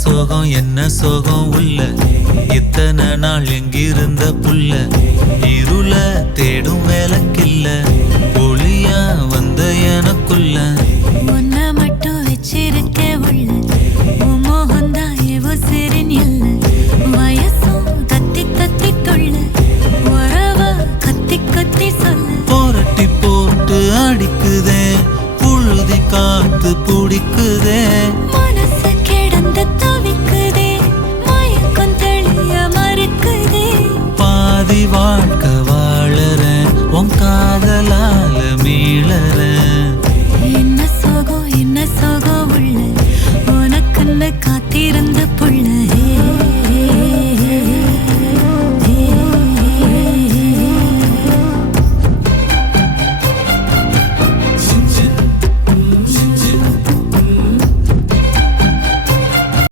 சோகம் என்ன சோகம் உள்ள இத்தனை நாள் எங்கிருந்த புல்ல இருள தேடும் வேலைக்கில்ல ஒளியா வந்த எனக்குள்ள உன்னை மட்டும் வச்சிருக்க உள்ள